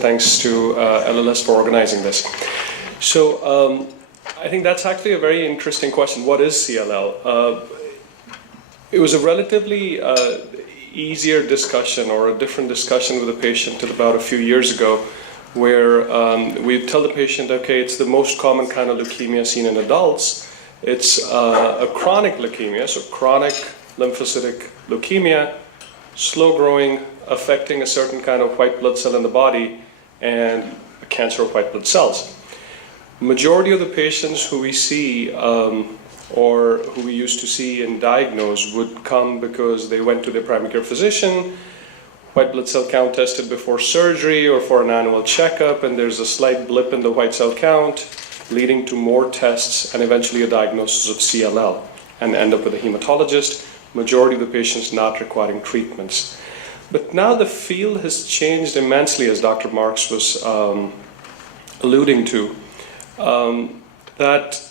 and thanks to LLS for organizing this. So I think that's actually a very interesting question. What is CLL? It was a relatively easier discussion or a different discussion with a patient about a few years ago, where we tell the patient, okay, it's the most common kind of leukemia seen in adults. It's a chronic leukemia, so chronic lymphocytic leukemia, slow growing, affecting a certain kind of white blood cell in the body and a cancer of white blood cells. Majority of the patients who we see or who we used to see and diagnose would come because they went to their primary care physician, white blood cell count tested before surgery or for an annual checkup, and there's a slight blip in the white cell count leading to more tests and eventually a diagnosis of CLL, and end up with a hematologist, majority of the patients not requiring treatments. But now the field has changed immensely, as Dr. Marks was alluding to, that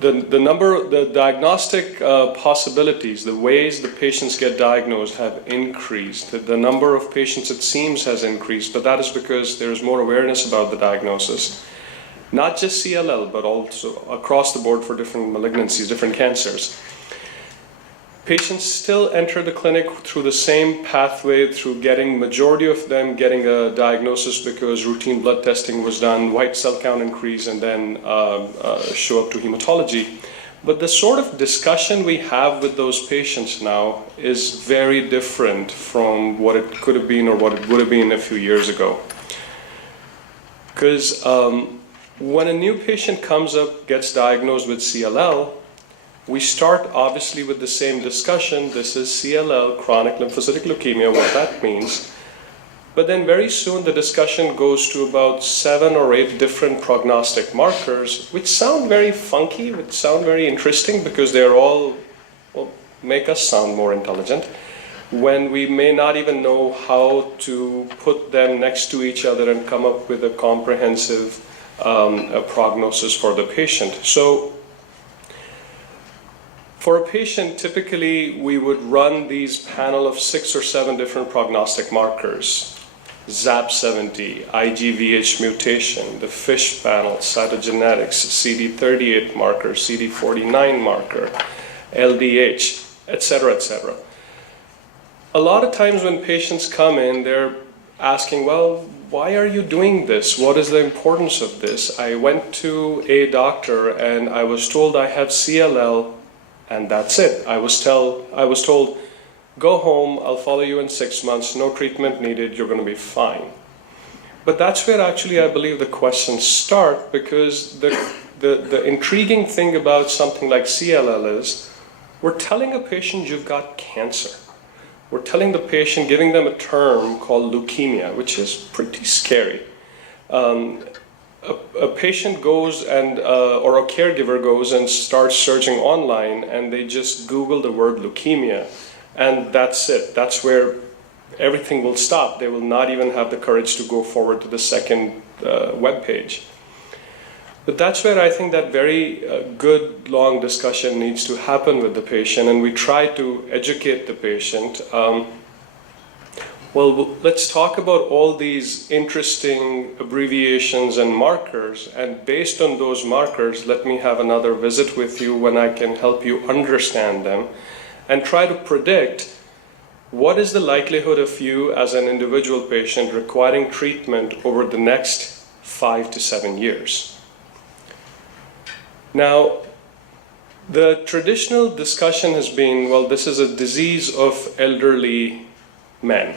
the diagnostic possibilities, the ways the patients get diagnosed have increased. The number of patients, it seems, has increased, but that is because there is more awareness about the diagnosis. Not just CLL, but also across the board for different malignancies, different cancers. Patients still enter the clinic through the same pathway, through getting, majority of them getting a diagnosis because routine blood testing was done, white cell count increase, and then show up to hematology. But the sort of discussion we have with those patients now is very different from what it could have been or what it would have been a few years ago. Because when a new patient comes up, gets diagnosed with CLL, we start obviously with the same discussion. This is CLL, chronic lymphocytic leukemia, what that means. But then very soon the discussion goes to about 7 or 8 different prognostic markers, which sound very funky, which sound very interesting because they're all, well, make us sound more intelligent, when we may not even know how to put them next to each other and come up with a comprehensive prognosis for the patient. So for a patient, typically we would run these panel of 6 or 7 different prognostic markers. ZAP70, IGVH mutation, the FISH panel, cytogenetics, CD38 marker, CD49 marker, LDH, etc., etc. A lot of times when patients come in, they're asking, well, why are you doing this? What is the importance of this? I went to a doctor and I was told I have CLL, and that's it. I was told, go home, I'll follow you in 6 months, no treatment needed, you're going to be fine. But that's where actually I believe the questions start, because the intriguing thing about something like CLL is we're telling a patient you've got cancer. We're telling the patient, giving them a term called leukemia, which is pretty scary. A patient goes and, or a caregiver goes and starts searching online, and they just Google the word leukemia, and that's it. That's where everything will stop. They will not even have the courage to go forward to the second web page. But that's where I think that very good, long discussion needs to happen with the patient, and we try to educate the patient. Well, let's talk about all these interesting abbreviations and markers, and based on those markers, let me have another visit with you when I can help you understand them and try to predict what is the likelihood of you as an individual patient requiring treatment over the next 5 to 7 years. Now, the traditional discussion has been, well, this is a disease of elderly men.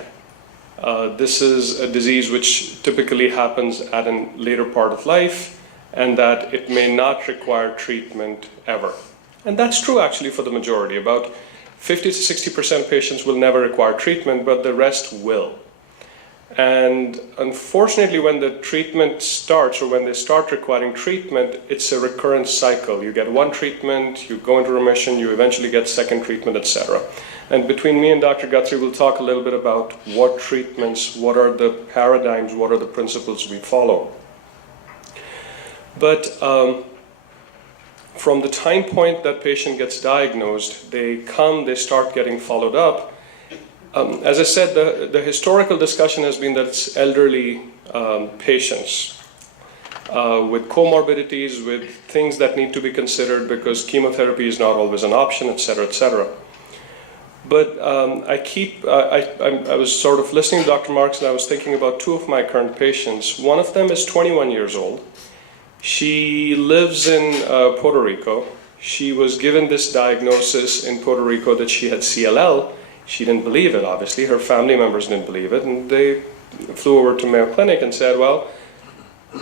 This is a disease which typically happens at a later part of life, and that it may not require treatment ever. And that's true actually for the majority. About 50 to 60% of patients will never require treatment, but the rest will. And unfortunately, when the treatment starts, or when they start requiring treatment, it's a recurrent cycle. You get one treatment, you go into remission, you eventually get second treatment, etc. And between me and Dr. Guthrie, we'll talk a little bit about what treatments, what are the paradigms, what are the principles we follow. But from the time point that patient gets diagnosed, they come, they start getting followed up. As I said, the historical discussion has been that it's elderly patients with comorbidities, with things that need to be considered because chemotherapy is not always an option, etc., etc. But I was sort of listening to Dr. Marks, and I was thinking about two of my current patients. One of them is 21 years old. She lives in Puerto Rico. She was given this diagnosis in Puerto Rico that she had CLL. She didn't believe it, obviously. Her family members didn't believe it. And they flew over to Mayo Clinic and said, well,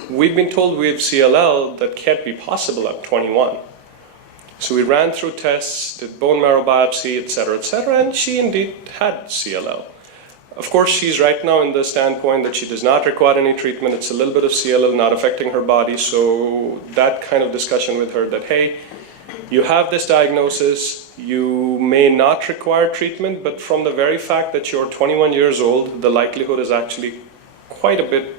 we've been told we have CLL. That can't be possible at 21. So we ran through tests, did bone marrow biopsy, etc., and she indeed had CLL. Of course, she's right now in the standpoint that she does not require any treatment. It's a little bit of CLL not affecting her body. So that kind of discussion with her that, hey, you have this diagnosis, you may not require treatment, but from the very fact that you're 21 years old, the likelihood is actually quite a bit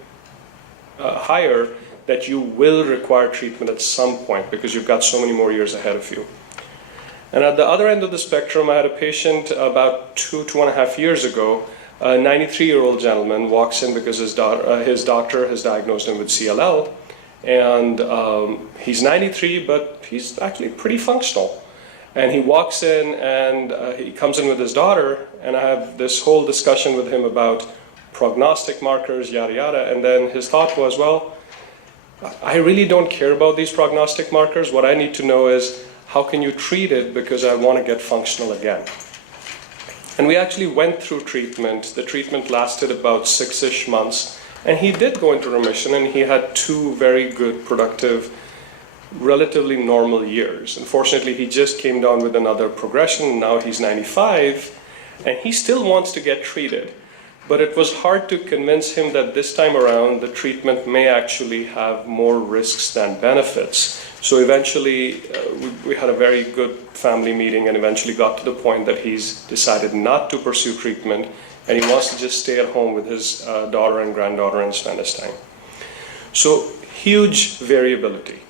higher that you will require treatment at some point because you've got so many more years ahead of you. And at the other end of the spectrum, I had a patient about 2.5 years ago. A 93-year-old gentleman walks in because his doctor has diagnosed him with CLL, and he's 93, but he's actually pretty functional. And he walks in and he comes in with his daughter, and I have this whole discussion with him about prognostic markers, yada yada, and then his thought was, well, I really don't care about these prognostic markers. What I need to know is how can you treat it because I want to get functional again. And we actually went through treatment. The treatment lasted about 6-ish months, and he did go into remission, and he had 2 very good, productive, relatively normal years. Unfortunately, he just came down with another progression. Now he's 95, and he still wants to get treated. But it was hard to convince him that this time around the treatment may actually have more risks than benefits. So eventually we had a very good family meeting and eventually got to the point that he's decided not to pursue treatment, and he wants to just stay at home with his daughter and granddaughter and spend his time. So huge variability.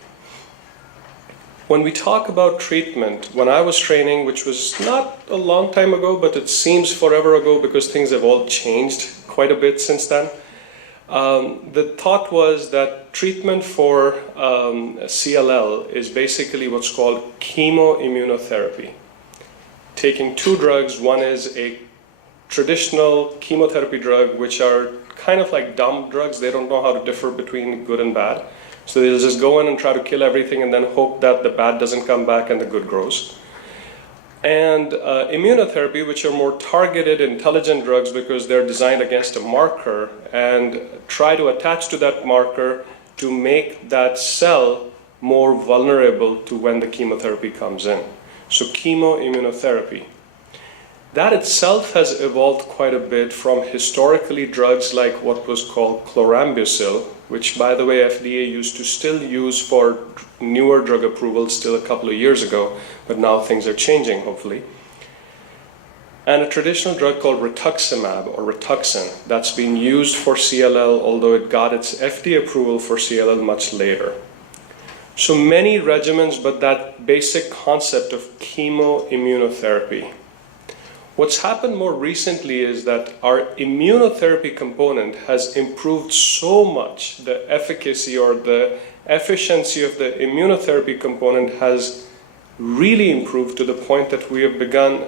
When we talk about treatment, when I was training, which was not a long time ago, but it seems forever ago because things have all changed quite a bit since then, the thought was that treatment for CLL is basically what's called chemoimmunotherapy. Taking 2 drugs, one is a traditional chemotherapy drug, which are kind of like dumb drugs. They don't know how to differ between good and bad. So they'll just go in and try to kill everything and then hope that the bad doesn't come back and the good grows. And immunotherapy, which are more targeted, intelligent drugs because they're designed against a marker and try to attach to that marker to make that cell more vulnerable to when the chemotherapy comes in. So chemoimmunotherapy. That itself has evolved quite a bit from historically drugs like what was called chlorambucil, which, by the way, FDA used to still use for newer drug approvals still a couple of years ago, but now things are changing, hopefully. And a traditional drug called rituximab, or Rituxan, that's been used for CLL, although it got its FDA approval for CLL much later. So many regimens, but that basic concept of chemoimmunotherapy. What's happened more recently is that our immunotherapy component has improved so much. The efficacy or the efficiency of the immunotherapy component has really improved to the point that we have begun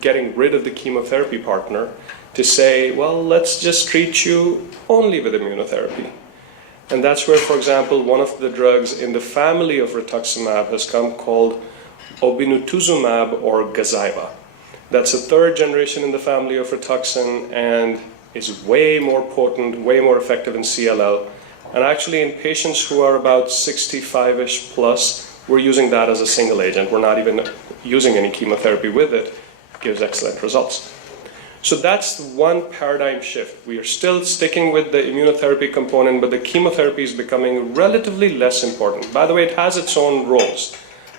getting rid of the chemotherapy partner to say, well, let's just treat you only with immunotherapy. And that's where, for example, one of the drugs in the family of rituximab has come called obinutuzumab or Gazyva. That's a 3rd generation in the family of Rituxan and is way more potent, way more effective in CLL. And actually in patients who are about 65-ish plus, we're using that as a single agent. We're not even using any chemotherapy with it. It gives excellent results. So that's one paradigm shift. We are still sticking with the immunotherapy component, but the chemotherapy is becoming relatively less important. By the way, it has its own roles.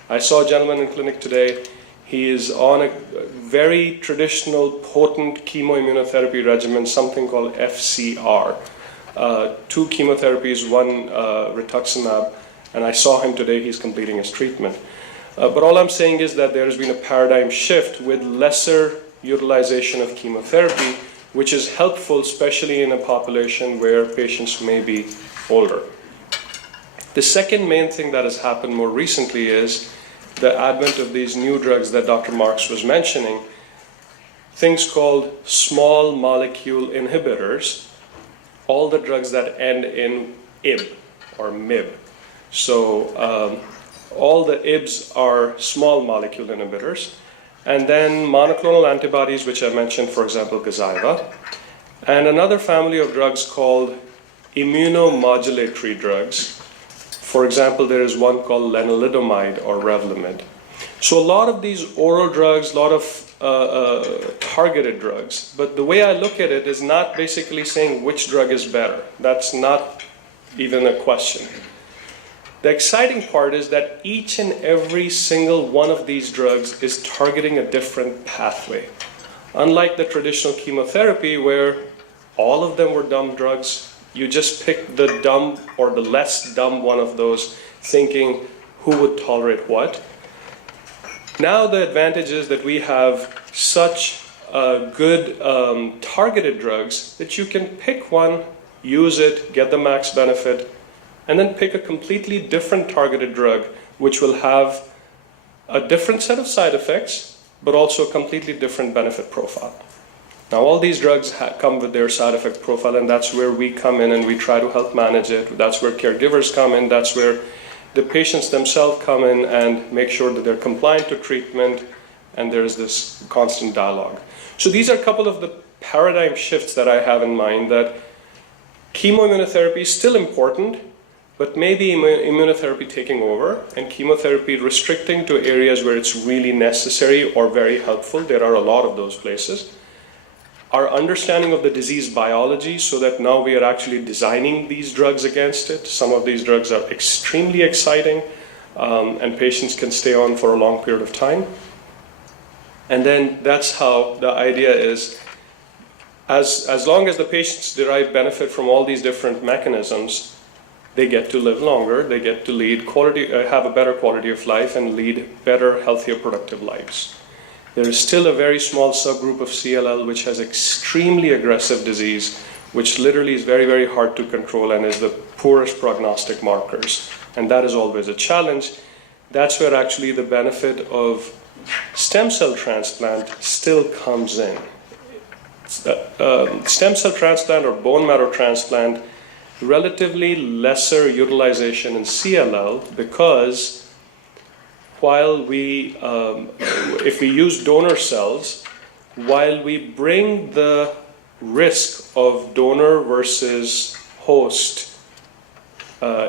I saw a gentleman in clinic today. He is on a very traditional, potent chemoimmunotherapy regimen, something called FCR. 2 chemotherapies, 1 rituximab, and I saw him today. He's completing his treatment. But all I'm saying is that there has been a paradigm shift with lesser utilization of chemotherapy, which is helpful, especially in a population where patients may be older. The second main thing that has happened more recently is the advent of these new drugs that Dr. Marks was mentioning, things called small molecule inhibitors, all the drugs that end in IB or MIB. So all the IBs are small molecule inhibitors. And then monoclonal antibodies, which I mentioned, for example, Gazyva. And another family of drugs called immunomodulatory drugs. For example, there is one called lenalidomide or Revlimid. So a lot of these oral drugs, a lot of targeted drugs. But the way I look at it is not basically saying which drug is better. That's not even a question. The exciting part is that each and every single one of these drugs is targeting a different pathway. Unlike the traditional chemotherapy where all of them were dumb drugs, you just pick the dumb or the less dumb one of those, thinking who would tolerate what. Now the advantage is that we have such good targeted drugs that you can pick one, use it, get the max benefit, and then pick a completely different targeted drug which will have a different set of side effects but also a completely different benefit profile. Now all these drugs come with their side effect profile, and that's where we come in and we try to help manage it. That's where caregivers come in, that's where the patients themselves come in and make sure that they're compliant to treatment, and there's this constant dialogue. So these are a couple of the paradigm shifts that I have in mind, that chemoimmunotherapy is still important, but maybe immunotherapy taking over and chemotherapy restricting to areas where it's really necessary or very helpful. There are a lot of those places. Our understanding of the disease biology, so that now we are actually designing these drugs against it. Some of these drugs are extremely exciting and patients can stay on for a long period of time. And then that's how the idea is, as long as the patients derive benefit from all these different mechanisms, they get to live longer, they get to lead have a better quality of life and lead better, healthier, productive lives. There is still a very small subgroup of CLL which has extremely aggressive disease, which literally is very, very hard to control and is the poorest prognostic markers. And that is always a challenge. That's where actually the benefit of stem cell transplant still comes in. Stem cell transplant or bone marrow transplant, relatively lesser utilization in CLL, because while if we use donor cells, while we bring the risk of donor versus host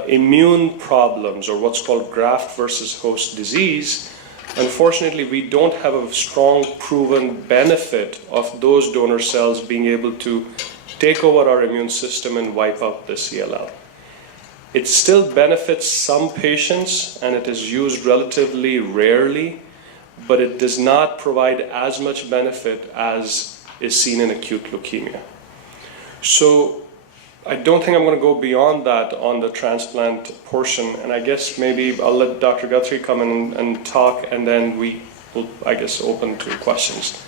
immune problems, or what's called graft versus host disease, unfortunately we don't have a strong proven benefit of those donor cells being able to take over our immune system and wipe out the CLL. It still benefits some patients and it is used relatively rarely, but it does not provide as much benefit as is seen in acute leukemia. So I don't think I'm going to go beyond that on the transplant portion, and I guess maybe I'll let Dr. Guthrie come in and talk, and then we will, I guess, open to questions.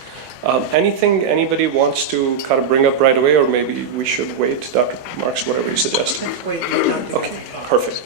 Anything anybody wants to kind of bring up right away, or maybe we should wait, Dr. Marks, whatever you suggest? Wait, okay, perfect.